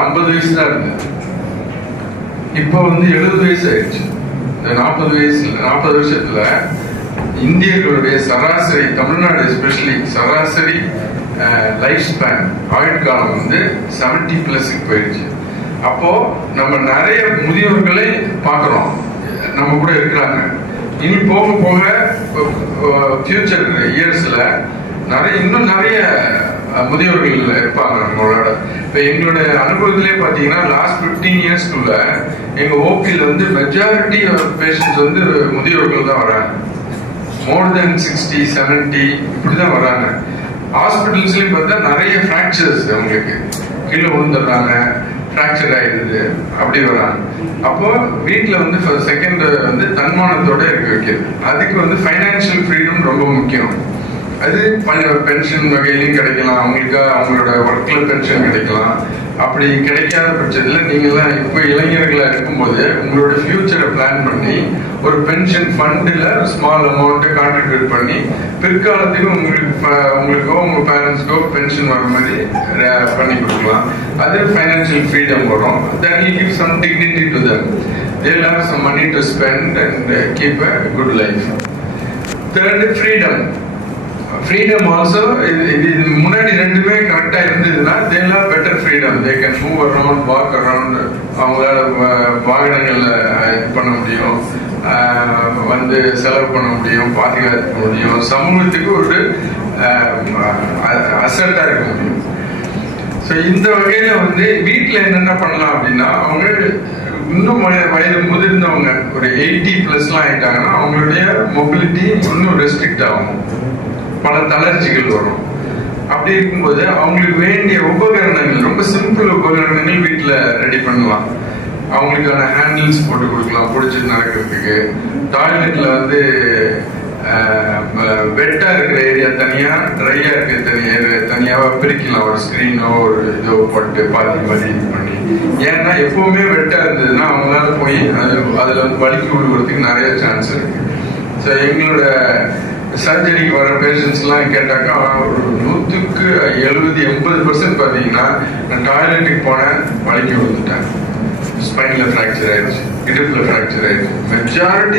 50 வயசு தான் இருந்தது. இப்போ 70 வயசு ஆயிடுச்சு. இந்த 40 வருஷத்துல இந்தியர்களுடைய சராசரி, தமிழ்நாடு எஸ்பெஷலி சராசரி லைஃப் ஸ்பேன், ஆயுட்காலம் 70+ போயிடுச்சு. அப்போ நம்ம நிறைய முதியோர்களை பார்க்கிறோம், நம்ம கூட இருக்கிறாங்க. இனி போக போக ஃபியூச்சர் இயர்ஸ்ல இன்னும் நிறைய முதியோர்கள் இருப்பாங்க நம்மளோட. இப்போ எங்களுடைய அனுபவத்திலே பார்த்தீங்கன்னா லாஸ்ட் 15 இயர்ஸ்க்குள்ள எங்க ஓபியில் மெஜாரிட்டி பேஷண்ட்ஸ் முதியோர்கள் தான் வராங்க. மோர் தென் 60, 70 இப்படிதான் வராங்க. ஹாஸ்பிட்டல்ஸ்லயும் பார்த்தா நிறைய ஃப்ராக்சர்ஸ், அவங்களுக்கு கீழே விழுந்துடுறாங்க, ஃப்ராக்சர் ஆயிடுது, அப்படி வராங்க. அப்போ வீட்டில் செகண்ட் தன்மானத்தோட இருக்க வைக்கிறது. அதுக்கு ஃபைனான்சியல் ஃப்ரீடம் ரொம்ப முக்கியம். அது பென்ஷன் வகையிலையும் கிடைக்கலாம், அவங்களோட ஒர்க்ல பென்ஷன் கிடைக்கலாம். அப்படி கிடைக்காத பட்சத்தில் நீங்களாம் இப்போ இளைஞர்களா இருக்கும்போது உங்களோட ஃபியூச்சரை பிளான் பண்ணி ஒரு பென்ஷன் ஃபண்டில் ஸ்மால் அமௌண்ட்டை கான்ட்ரிபியூட் பண்ணி பிற்காலத்துக்கு உங்களுக்கோ உங்க பேரண்ட்ஸ்க்கோ பென்ஷன் வர மாதிரி பண்ணி கொடுக்கலாம். அது ஃபைனான்சியல் ஃப்ரீடம் வரும். that will give some dignity to them. they will have some money to spend and keep a good life. Third, freedom also, இது முன்னாடி ரெண்டுமே கரெக்டா இருந்ததுன்னா they will have better freedom. they can move around, walk around. அவங்களால வாகனங்கள்ல பண்ண முடியும், செலவு பண்ண முடியும், பாதுகாக்க முடியும், சமூகத்துக்கு ஒரு அசட்டா இருக்க முடியும். ஸோ இந்த வகையில வீட்டில் என்னென்ன பண்ணலாம் அப்படின்னா, அவங்க இன்னும் வயது முதிர்ந்தவங்க ஒரு 80+ ஆயிட்டாங்கன்னா அவங்களுடைய மொபிலிட்டி இன்னும் ரெஸ்ட்ரிக்ட் ஆகும், பல தளர்ச்சிகள் வரும். அப்படி இருக்கும்போது அவங்களுக்கு வேண்டிய உபகரணங்கள், ரொம்ப சிம்பிள் உபகரணங்கள் வீட்டில் ரெடி பண்ணலாம். அவங்களுக்கான ஹேண்டில்ஸ் போட்டு கொடுக்கலாம் பிடிச்சிட்டு நடக்கிறதுக்கு. டாய்லெட்ல வெட்டா இருக்கிற ஏரியா தனியா, ட்ரையா இருக்கிற தனியாவா பிரிக்கலாம். ஒரு ஸ்கிரீனோ ஒரு இதோ போட்டு பாதி மாதிரி இது பண்ணி. ஏன்னா எப்பவுமே வெட்டா இருந்ததுன்னா அவங்களால போய் அதுல வலிக்கு விழுகிறதுக்கு நிறைய சான்ஸ் இருக்கு. ஸோ எங்களோட சர்ஜரிக்கு வர பேஷண்ட்ஸ்லாம் கேட்டாக்கா ஒரு 170-80% பார்த்தீங்கன்னா நான் டாய்லெட்டுக்கு போனேன், வலிக்கு விழுந்துட்டேன், ஸ்பைன்ல ஃப்ராக்சர் ஆயிடுச்சு, இடுப்புல ஃப்ராக்சர் ஆயிடுச்சு. மெஜாரிட்டி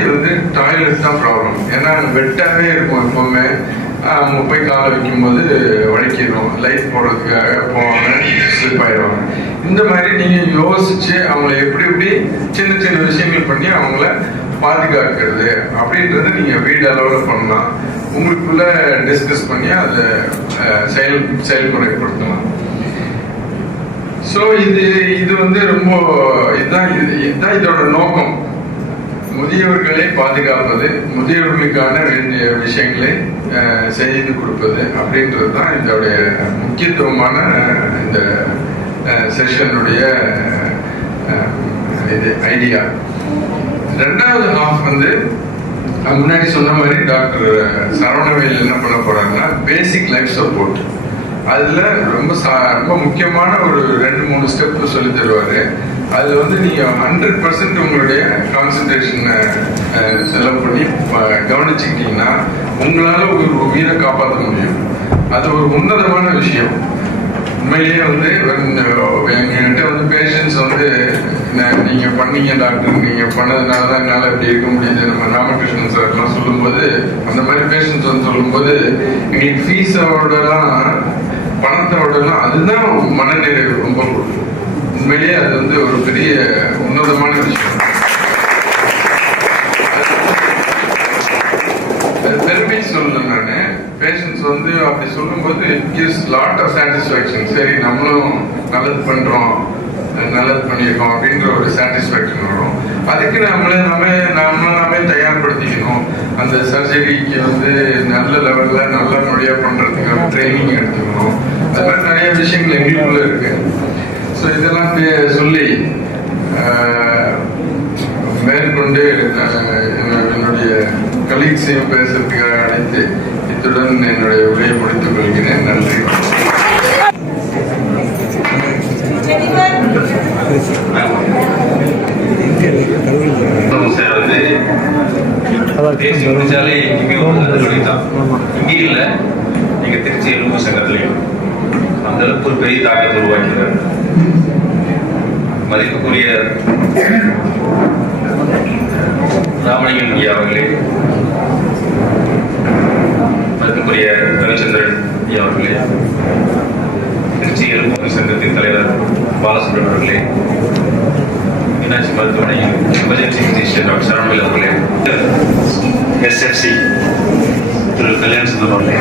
டாய்லெட் தான் ப்ராப்ளம். ஏன்னா வெட்டாவே இருக்கும் எப்பவுமே. அவங்க போய் காலை வைக்கும்போது வலிக்கிறோம், லைட் போடுறதுக்காக போவாங்க, ஸ்லிப் ஆயிடுவாங்க. இந்த மாதிரி நீங்க யோசிச்சு அவங்கள எப்படி சின்ன சின்ன விஷயங்கள் பண்ணி அவங்கள பாதுகாக்கிறது அப்படின்றது நீங்க வீடு அளவில் பண்ணலாம். உங்களுக்குள்ள டிஸ்கஸ் பண்ணி அதை செயல்முறைப்படுத்தலாம். ஸோ இது ரொம்ப இதுதான் இதோட நோக்கம். முதியவர்களை பாதுகாப்பது, முதியவர்களுக்கான வேண்டிய விஷயங்களை செய்து கொடுப்பது அப்படின்றது தான் இதோடைய முக்கியத்துவமான இந்த செஷனுடைய ஐடியா. ரெண்டாவது ஹாஃப் முன்னாடி சொன்ன மாதிரி டாக்டர் சரவணவேல் என்ன பண்ண போறாங்கன்னா பேசிக் லைஃப் சப்போர்ட். அதுல ரொம்ப முக்கியமான ஒரு 2-3 ஸ்டெப் சொல்லி தருவாரு. அதுல நீங்க 100% உங்களுடைய கான்சன்ட்ரேஷனை செலவு பண்ணி கவனிச்சுக்கிட்டீங்கன்னா உங்களால ஒரு உயிரை காப்பாற்ற முடியும். அது ஒரு உன்னதமான விஷயம். உண்மையிலேயே எங்ககிட்ட பேஷண்ட்ஸ் நீங்க பண்ணீங்க டாக்டர், நீங்க பண்ணதுனாலதான் என்னால இப்படி இருக்க முடியுது, நம்ம ராமகிருஷ்ணன் சார் எல்லாம் சொல்லும்போது, அந்த மாதிரி பேஷண்ட்ஸ் சொல்லும்போது எங்களுக்கு ஃபீஸோடலாம் பணத்தோடலாம் அதுதான் மனநிறைவு ரொம்ப கொடுக்கும். உண்மையிலேயே அது ஒரு பெரிய உன்னதமான விஷயம். பெருமை சொல்லல நானு. பேஷண்ட்ஸ் அப்படி சொல்லும்போது it gives lot of satisfaction. சரி, நம்மளும் நல்லது பண்றோம், நல்லது பண்ணியிருக்கோம் அப்படின்ற ஒரு சாட்டிஸ்ஃபேக்ஷன் வரும். அதுக்கு நாமே தயார்படுத்திக்கணும். அந்த சர்ஜரிக்கு நல்ல லெவல்ல நல்ல முறையா பண்றதுக்கான ட்ரைனிங் எடுத்துக்கணும். அது மாதிரி நிறைய விஷயங்கள் எங்களுக்குள்ள இருக்கு. ஸோ இதெல்லாம் சொல்லி மேற்கொண்டு என்னுடைய கலீக்ஸையும் பேசுறதுக்காக அழைத்து இத்துடன் என்னுடைய உரையை முடித்துக் கொள்கிறேன். நன்றி. பேசி முடிச்சாலே இங்கே இல்ல, நீங்க திருச்சி எலும்பு சங்கத்திலையும் அந்த அளவுக்கு ஒரு பெரிய தாக்கத்தை உருவாக்கிறார். மதிப்புக்குரிய ராமலிங்கம் ஐயா அவர்களே, மதிப்புக்குரிய ரவிச்சந்திரன் ஐயா அவர்களே, திருச்சி எலும்பு சங்கத்தின் தலைவர் பாலசுப்ரமணியன் அவர்களே, மீனாட்சி மருத்துவமனையின் எமர்ஜென்சி பிசிஷியன் டாக்டர் சரவணவேல் அவர்களே, எஸ்எஃப்சி திரு கல்யாண சுந்தரம் அவர்களே,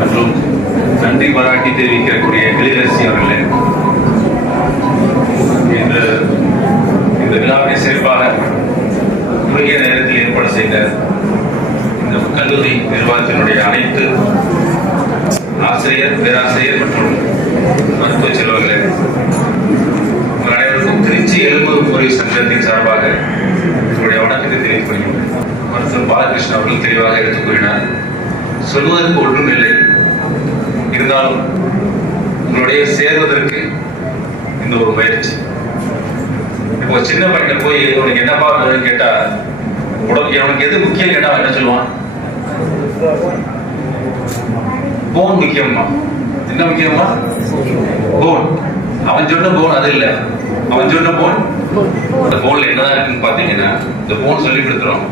மற்றும் நன்றி பாராட்டி தெரிவிக்கக்கூடிய எழிலரசி அவர்களே, இந்த விழாவை சிறப்பாக குறுகிய நேரத்தில் ஏற்பாடு செய்த இந்த கல்லூரி நிர்வாகத்தினுடைய அனைத்து ஆசிரியர், பேராசிரியர் மற்றும் மருத்துவ செல்வர்களே, உங்கள் அனைவருக்கும் திருச்சி எலும்பு முறை சங்கத்தின் சார்பாக உங்களுடைய வணக்கத்தை தெரிவித்துக் கொள்கிறேன். மருத்துவர் பாலகிருஷ்ணன் அவர்கள் தெளிவாக எடுத்துக் கூறினார். சொல்வதற்கு ஒன்றும் இல்லை, இருந்தாலும் உங்களுடைய சேர்வதற்கு இந்த ஒரு முயற்சி. இப்போ சின்ன பையன் போய் உனக்கு என்னப்பா கேட்டா உனக்கு எது முக்கியம் கேட்டா என்ன சொல்லுவான்? போன் முக்கியமா? என்ன முக்கியமா? போன். அவன் சொன்ன போன் அது இல்ல, அவன் சொன்ன போன். அந்த போன்ல என்னதான் இருக்குன்னு பாத்தீங்கன்னா, இந்த போன் சொல்லி கொடுத்துரும்.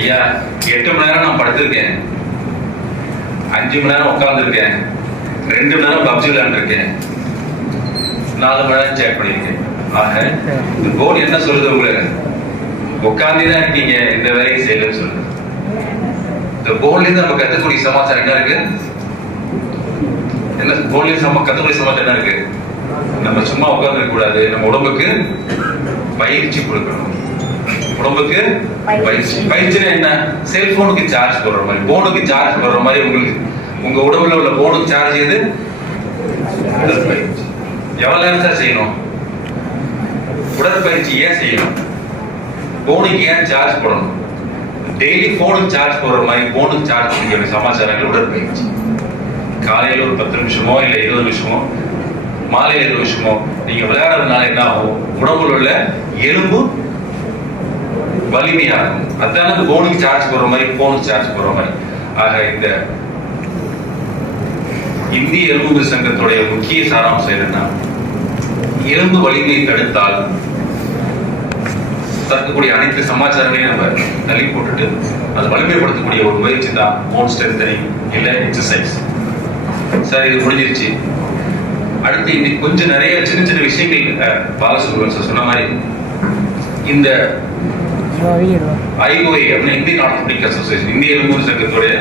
ஐயா 8 மணி நேரம் நான் படுத்திருக்கேன், 5 மணி நேரம் உட்கார்ந்துருக்கேன், 2 மணி நேரம் பப்ஜி விளையாண்டுருக்கேன், 4 மணி நேரம் சேட் பண்ணிருக்கேன். ஆக இந்த போன் என்ன சொல்லுது? உங்களுக்கு உட்கார்ந்துதான் இருக்கீங்க, இந்த வேலையை செய்யலன்னு சொல்லுது. இந்த போன்ல இருந்து நம்ம கத்துக்கூடிய சமாச்சாரம் என்ன இருக்கு? என்ன போன்ல நம்ம கத்துக்கூடிய சமாச்சாரம் என்ன இருக்கு? நம்ம சும்மா உட்கார்ந்து கூடாது, நம்ம உடம்புக்கு பயிற்சி கொடுக்கணும். உடம்புக்கு பயிற்சி. பயிற்சினா என்ன? செல்போனுக்கு சார்ஜ் போடுற மாதிரி, போனுக்கு சார்ஜ் போடுற மாதிரி உங்களுக்கு உங்க உடம்புல உள்ள போனுக்கு சார்ஜ் எது? உடற்பயிற்சி. எவ்வளவு நேரம் தான் செய்யணும் உடற்பயிற்சி? ஏன் செய்யணும்? போனுக்கு ஏன் சார்ஜ் போடணும்? டெய்லி போனுக்கு சார்ஜ் போடுற மாதிரி போனுக்கு சார்ஜ் பண்ணிக்கிற சமாச்சாரங்கள் உடற்பயிற்சி. காலையில் ஒரு 10 நிமிஷமோ இல்ல 20 நிமிஷமோ, மாலையில் 20 நிமிஷமோ நீங்க விளையாடுறதுனால என்ன ஆகும்? உடம்புல உள்ள எலும்பு வலிமையாகும். அதான போனுக்கு சார்ஜ் போடுற மாதிரி, போனுக்கு சார்ஜ் போடுற மாதிரி. ஆக இந்த இந்திய எலும்பு சங்கத்துடைய முக்கிய சாராம்சம் என்னன்னா, எலும்பு வலிமையை தடுத்தால் தடுக்கக்கூடிய அனைத்து சமாச்சாரங்களையும் நம்ம தள்ளி போட்டுட்டு அதை வலிமைப்படுத்தக்கூடிய ஒரு முயற்சி தான் போன் ஸ்ட்ரென்தனிங் இல்ல எக்ஸசைஸ். சார் இது முடிஞ்சிருச்சு. அடுத்து இன்னைக்கு கொஞ்சம் நிறைய சின்ன சின்ன விஷயங்கள் பாலசுப்ரமணியன் சார் சொன்ன மாதிரி, இந்த IOA அப்படின்னா இந்தியன் ஆர்த்தோபெடிக் அசோசியேஷன், இந்திய எலும்பு சங்கத்துடைய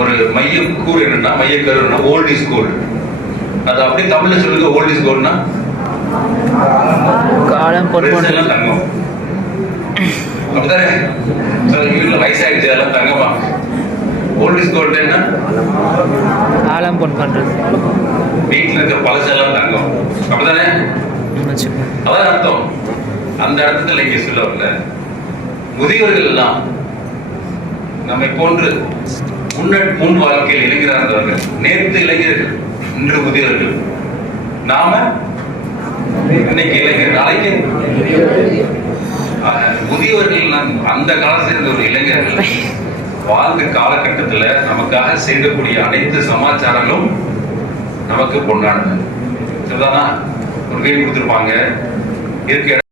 ஒரு மையக்கூறு என்னன்னா, மையக்கருன்னா ஓல்ட் இஸ் கோல்ட். அது அப்படியே தமிழ்ல சொல்லுங்க. ஓல்ட் இஸ் கோல்ட்னா எல்லாம் தங்கம். அப்படித்தானே சார்? வீட்டுல வயசாயிடுச்சு, அதெல்லாம் தங்கமா? ஓல்ட் இஸ் கோல்ட் என்ன? காலம் பொன் பண்றது. வீட்டுல இருக்க பழசெல்லாம் தங்கம். அப்படித்தானே? அதான் அர்த்தம். அந்த அர்த்தத்துல இங்க சொல்லல. முதியவர்கள் எல்லாம் நம்மை போன்று முன் வாழ்க்கையில் இளைஞராக இருந்தவர்கள், நேற்று இளைஞர்கள், இன்று முதியவர்கள். நாம இன்னைக்கு இளைஞர், நாளைக்கு முதியவர்கள். அந்த காலத்தில் இருந்த ஒரு இளைஞர்கள் வாழ்ந்த காலகட்டத்துல நமக்காக செய்யக்கூடிய அனைத்து சமாச்சாரங்களும் நமக்கு பொன்னானது. சரிதானா? ஒரு கை கொடுத்துருப்பாங்க, இருக்க